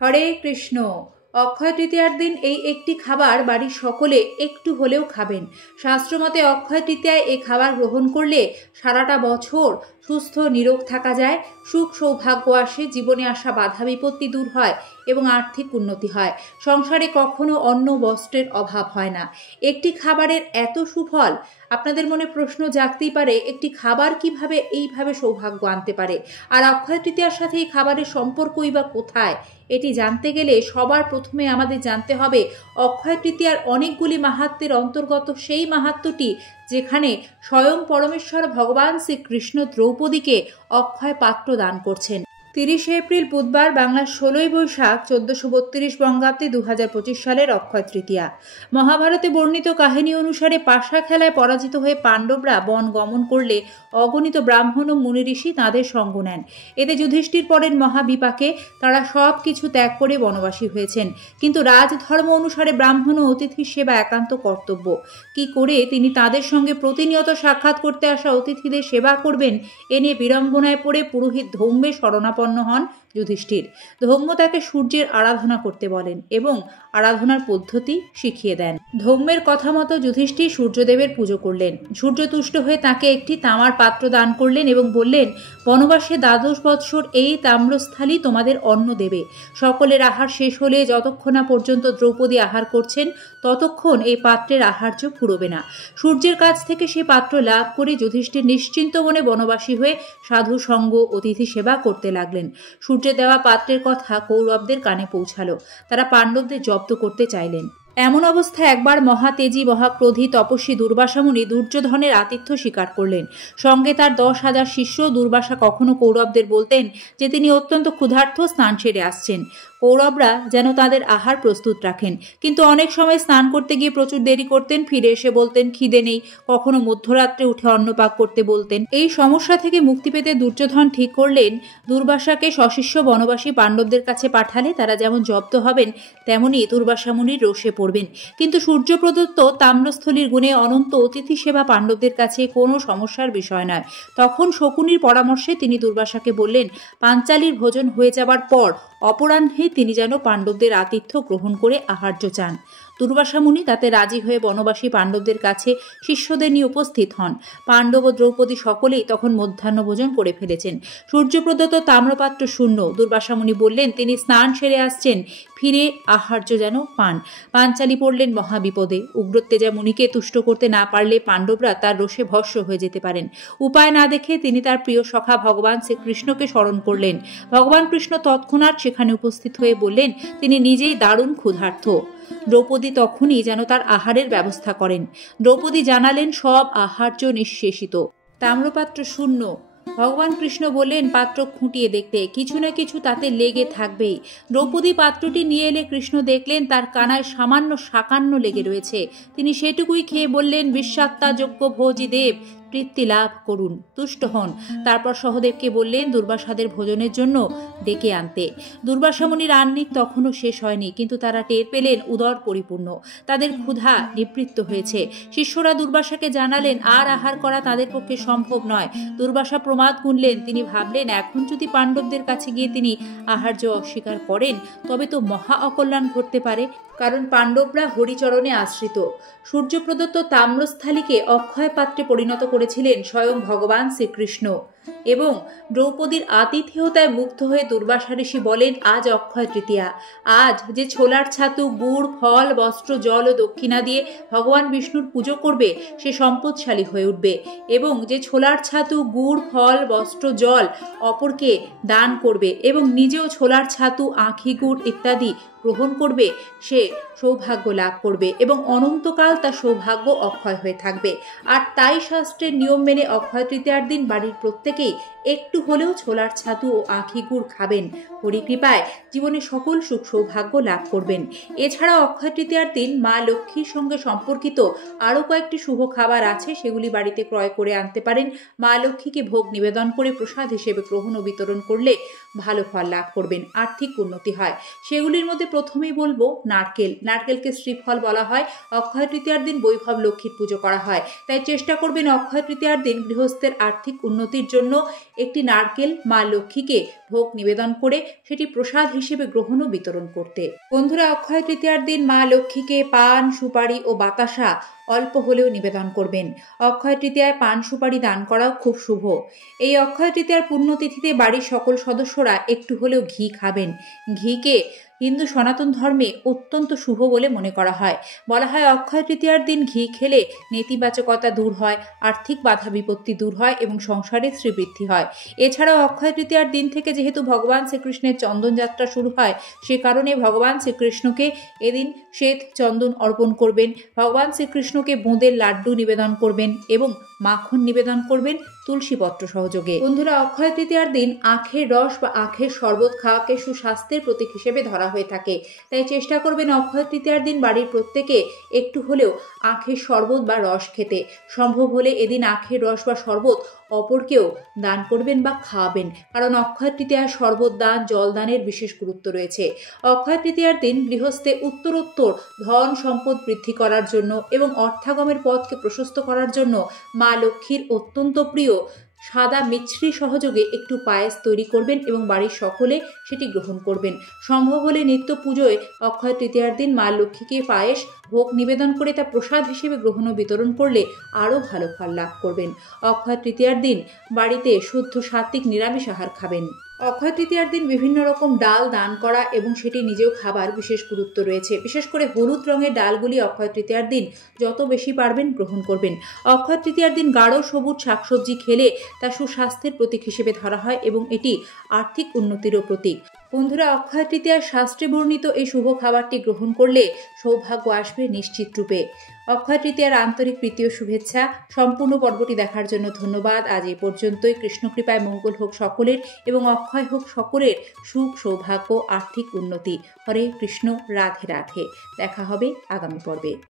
হরে কৃষ্ণ। অক্ষয় তৃতীয়ার দিন এই একটি খাবার বাড়ির সকলে একটু হলেও খাবেন। শাস্ত্রমতে অক্ষয় তৃতীয়ায় এই খাবার গ্রহণ করলে সারাটা বছর সুস্থ নিরোগ থাকা যায়, সুখ সৌভাগ্য আসে, জীবনে আসা বাধা বিপত্তি দূর হয় এবং আর্থিক উন্নতি হয়। সংসারে কখনো অন্ন বস্ত্রের অভাব হয় না। একটি খাবারের এত সুফল, আপনাদের মনে প্রশ্ন জাগতেই পারে একটি খাবার কিভাবে এইভাবে সৌভাগ্য আনতে পারে, আর অক্ষয় তৃতীয়ার সাথে এই খাবারের সম্পর্কই বা কোথায়। এটি জানতে গেলে সবার প্রথমে আমাদের জানতে হবে অক্ষয় তৃতীয়ার অনেকগুলি মাহাত্ম্যের অন্তর্গত সেই মাহাত্ম্যটি যেখানে স্বয়ং পরমেশ্বর ভগবান শ্রীকৃষ্ণ দ্রৌপদীকে অক্ষয় পাত্র দান করছেন। 30শে এপ্রিল বুধবার, বাংলার 16ই বৈশাখ 1432 বঙ্গাব্দে 2025 সালের অক্ষয় তৃতীয়া। মহাভারতে বর্ণিত কাহিনী অনুসারে পাশা খেলায় পরাজিত হয়ে পাণ্ডবরা বন গমন করলে অগণিত ব্রাহ্মণ ও মুনি ঋষি তাঁদের সঙ্গ নেন। এতে যুধিষ্ঠির পড়েন মহাবিপাকে। তারা সব কিছু ত্যাগ করে বনবাসী হয়েছেন, কিন্তু রাজধর্ম অনুসারে ব্রাহ্মণ ও অতিথির সেবা একান্ত কর্তব্য। কি করে তিনি তাদের সঙ্গে প্রতিনিয়ত সাক্ষাৎ করতে আসা অতিথিদের সেবা করবেন, এ নিয়ে বিড়ম্বনায় পড়ে পুরোহিত ধৌম্যে শরণাপন্ন হন যুধিষ্ঠির। ধৌম্য তাকে সূর্যের আরাধনা করতে বলেন এবং আরাধনার পদ্ধতি শিখিয়ে দেন। ধৌম্যের কথা মতো যুধিষ্ঠির সূর্যদেবের পুজো করলেন। সূর্য তুষ্ট হয়ে তাকে একটি তামার পাত্র দান করলেন এবং বললেন, বনবাসে 12 বৎসর এই তাম্রস্থলী তোমাদের অন্ন দেবে। সকলের আহার শেষ হলে যতক্ষণ না পর্যন্ত দ্রৌপদী আহার করছেন ততক্ষণ এই পাত্রের আহার্য ফুরবে না। সূর্যের কাছ থেকে সে পাত্র লাভ করে যুধিষ্ঠির নিশ্চিন্ত মনে বনবাসী হয়ে সাধু সঙ্গ, অতিথি সেবা করতে লাগলেন। সূর্যের দেওয়া পাত্রের কথা কৌরবদের কানে পৌঁছালো। তারা পাণ্ডবদের জব্দ করতে চাইলেন। এমন অবস্থায় একবার মহাতেজী মহাক্রোধী তপস্বী দুর্বাসা মুনি দুর্যোধনের আতিথ্য স্বীকার করলেন। সঙ্গে তার 10,000 শিষ্য। দুর্বাসা কখনো কৌরবদের বলতেন যে তিনি অত্যন্ত ক্ষুধার্ত, স্নান সেরে আসছেন। কৌরবরা যেন তাদের আহার প্রস্তুত রাখেন, কিন্তু অনেক সময় স্নান করতে গিয়ে প্রচুর দেরি করতেন, ফিরে এসে বলতেন খিদে নেই। কখনো মধ্যরাত্রে উঠে অন্নপাক করতে বলতেন। এই সমস্যা থেকে মুক্তি পেতে দুর্যোধন ঠিক করলেন দুর্বাসাকে সশিষ্য বনবাসী পাণ্ডবদের কাছে পাঠালে তারা যেমন জব্দ হবেন তেমনি দুর্বাসা মুনির রোষে পড়বেন। কিন্তু সূর্য প্রদত্ত তাম্রস্থলীর গুণে অনন্ত অতিথি সেবা পাণ্ডবদের কাছে কোনো সমস্যার বিষয় নয়। তখন শকুনির পরামর্শে তিনি দুর্বাসাকে বললেন, পাঞ্চালীর ভোজন হয়ে যাবার পর অপরাহ্নে তিনি যেন পাণ্ডবদের আতিথ্য গ্রহণ করে আহার্য চান। দুর্বাসা মুনি তাতে রাজি হয়ে বনবাসী পাণ্ডবদের কাছে শিষ্যদের নিয়ে উপস্থিত হন। পাণ্ডব ও দ্রৌপদী সকলেই তখন মধ্যাহ্ন ভোজন করে ফেলেছেন। সূর্য প্রদত্ত তাম্রপাত্র শূন্য। দুর্বাসা মুনি বললেন তিনি স্নান সেরে আসছেন, ফিরে আহার্য যেন পান। পাঞ্চালী পড়লেন মহাবিপদে। উগ্রতেজা মুনিকে তুষ্ট করতে না পারলে পাণ্ডবরা তার রোষে ভস্ম হয়ে যেতে পারেন। উপায় না দেখে তিনি তার প্রিয় সখা ভগবান শ্রীকৃষ্ণকে স্মরণ করলেন। ভগবান কৃষ্ণ তৎক্ষণাৎ সেখানে উপস্থিত হয়ে বললেন তিনি নিজেই দারুণ ক্ষুধার্ত। দ্রৌপদী তখনই যেন তার আহারের ব্যবস্থা করেন। দ্রৌপদী জানালেন সব আহার্য নিঃশেষিত, তাম্রপাত্র শূন্য। ভগবান কৃষ্ণ বললেন পাত্র খুঁটিয়ে দেখতে, কিছু না কিছু তাতে লেগে থাকবেই। দ্রৌপদী পাত্রটি নিয়ে এলে কৃষ্ণ দেখলেন তার কানায় সামান্য সাকান্ন লেগে রয়েছে। তিনি সেটুকুই খেয়ে বললেন বিশ্বাত্তা যোগ্য ভোজি দেব, তৃপ্তি লাভ করুন, তুষ্ট হন। তারপর সহদেবকে বললেন দুর্বাসাদের ভোজনের জন্য ডেকে আনতে। দুর্বাসা মুনির আহ্নিক তখনও শেষ হয়নি, কিন্তু তারা টের পেলেন উদর পরিপূর্ণ, তাদের ক্ষুধা নিবৃত্ত হয়েছে। শিষ্যরা দুর্বাসাকে জানালেন আর আহার করা তাদের পক্ষে সম্ভব নয়। দুর্বাসা প্রমাদ গুনলেন। তিনি ভাবলেন এখন যদি পাণ্ডবদের কাছে গিয়ে তিনি আহার্য অস্বীকার করেন তবে তো মহা অকল্যাণ ঘটতে পারে, কারণ পাণ্ডবরা হরিচরণে আশ্রিত। সূর্য প্রদত্ত তাম্রস্থলীকে অক্ষয় পাত্রে পরিণত করেছিলেন স্বয়ং ভগবান শ্রীকৃষ্ণ এবং দ্রৌপদীর আতিথেয়তায় মুগ্ধ হয়ে দুর্বাসা ঋষি বলেন আজ অক্ষয় তৃতীয়া। আজ যে ছোলার ছাতু, গুড়, ফল, বস্ত্র, জল ও দক্ষিণা দিয়ে ভগবান বিষ্ণুর পুজো করবে সে সম্পদশালী হয়ে উঠবে, এবং যে ছোলার ছাতু, গুড়, ফল, বস্ত্র, জল অপরকে দান করবে এবং নিজেও ছোলার ছাতু, আঁখি গুড় ইত্যাদি গ্রহণ করবে সে সৌভাগ্য লাভ করবে এবং অনন্তকাল তার সৌভাগ্য অক্ষয় হয়ে থাকবে। আর তাই শাস্ত্রের নিয়ম মেনে অক্ষয় তৃতীয়ার দিন বাড়ির প্রত্যেকেই একটু হলেও ছোলার ছাতু ও আঁখি গুড় খাবেন। হরিকৃপায় জীবনে সকল সুখ সৌভাগ্য লাভ করবেন। এছাড়া অক্ষয় তৃতীয়ার দিন মা লক্ষ্মীর সঙ্গে সম্পর্কিত আরও কয়েকটি শুভ খাবার আছে, সেগুলি বাড়িতে ক্রয় করে আনতে পারেন। মা লক্ষ্মীকে ভোগ নিবেদন করে প্রসাদ হিসেবে গ্রহণ ও বিতরণ করলে ভালো ফল লাভ করবেন, আর্থিক উন্নতি হয়। সেগুলির মধ্যে প্রথমেই বলবো নারকেল। নারকেলকে শ্রীফল বলা হয়। অক্ষয় তৃতীয়ার দিন বৈভব লক্ষ্মীর পুজো করা হয়, তাই চেষ্টা করবেন অক্ষয় তৃতীয়ার দিন গৃহস্থের আর্থিক উন্নতির জন্য জন্য একটি নারকেল মা লক্ষ্মীকে ভোগ নিবেদন করে সেটি প্রসাদ হিসেবে গ্রহণ ও বিতরণ করতে। বন্ধুরা, অক্ষয় তৃতীয়ার দিন মা লক্ষ্মীকে পান, সুপারি ও বাতাসা অল্প হলেও নিবেদন করবেন। অক্ষয় তৃতীয়ায় পান সুপারি দান করাও খুব শুভ। এই অক্ষয় তৃতীয়ার পুণ্যতিথিতে বাড়ির সকল সদস্যরা একটু হলেও ঘি খাবেন। ঘিকে হিন্দু সনাতন ধর্মে অত্যন্ত শুভ বলে মনে করা হয়। বলা হয় অক্ষয় তৃতীয়ার দিন ঘি খেলে নেতিবাচকতা দূর হয়, আর্থিক বাধা বিপত্তি দূর হয় এবং সংসারে শ্রীবৃদ্ধি হয়। এছাড়াও অক্ষয় তৃতীয়ার দিন থেকে যেহেতু ভগবান শ্রীকৃষ্ণের চন্দন যাত্রা শুরু হয়, সে কারণে ভগবান শ্রীকৃষ্ণকে এদিন শ্বেত চন্দন অর্পণ করবেন, ভগবান শ্রীকৃষ্ণকে বোঁদের লাড্ডু নিবেদন করবেন এবং মাখন নিবেদন করবেন তুলসীপত্র সহযোগে। বন্ধুরা, অক্ষয় তৃতীয়ার দিন আখের রস বা আখের শরবত খাওয়াকে সুস্বাস্থ্যের প্রতীক হিসেবে ধরা হয়ে থাকে। তাই চেষ্টা করবেন অক্ষয় তৃতীয়ার দিন বাড়ির প্রত্যেকে একটু হলেও আখের শরবত বা রস খেতে। সম্ভব হলে এদিন আখের রস বা শরবত অপরকেও দান করবেন বা খাওয়াবেন, কারণ অক্ষয় তৃতীয়ার শরবত দান, জল দানের বিশেষ গুরুত্ব রয়েছে। অক্ষয় তৃতীয়ার দিন গৃহস্থে উত্তরোত্তর ধন সম্পদ বৃদ্ধি করার জন্য এবং অর্থাগমের পথকে প্রশস্ত করার জন্য মা লক্ষ্মীর অত্যন্ত প্রিয় সাদা মিছরি সহযোগে একটু পায়েস তৈরি করবেন এবং বাড়ির সকলে সেটি গ্রহণ করবেন। সম্ভব হলে নিত্য পুজোয় অক্ষয় তৃতীয়ার দিন মা লক্ষ্মীকে পায়েস ভোগ নিবেদন করে তা প্রসাদ হিসেবে গ্রহণ ও বিতরণ করলে আরও ভালো ফল লাভ করবেন। অক্ষয় তৃতীয়ার দিন বাড়িতে শুদ্ধ সাত্ত্বিক নিরামিষ আহার খাবেন। অক্ষয় তৃতীয়ার দিন বিভিন্ন রকম ডাল দান করা এবং সেটি নিজেও খাবার বিশেষ গুরুত্ব রয়েছে। বিশেষ করে হলুদ রঙের ডালগুলি অক্ষয় তৃতীয়ার দিন যত বেশি পারবেন গ্রহণ করবেন। অক্ষয় তৃতীয়ার দিন গাঢ় সবুজ শাকসবজি খেলে তা সুস্বাস্থ্যের প্রতীক হিসেবে ধরা হয় এবং এটি আর্থিক উন্নতিরও প্রতীক। বন্ধুরা, অক্ষয় তৃতীয়ার শাস্ত্রে বর্ণিত এই শুভ খাবারটি গ্রহণ করলে সৌভাগ্য আসবে নিশ্চিত রূপে। অক্ষয় তৃতীয়ার আন্তরিক প্রীতি ও শুভেচ্ছা। সম্পূর্ণ পর্বটি দেখার জন্য ধন্যবাদ। আজ এই পর্যন্তই। কৃষ্ণকৃপায় মঙ্গল হোক সকলের এবং অক্ষয় হোক সকলের সুখ, সৌভাগ্য, আর্থিক উন্নতি। হরে কৃষ্ণ, রাধে রাধে। দেখা হবে আগামী পর্বে।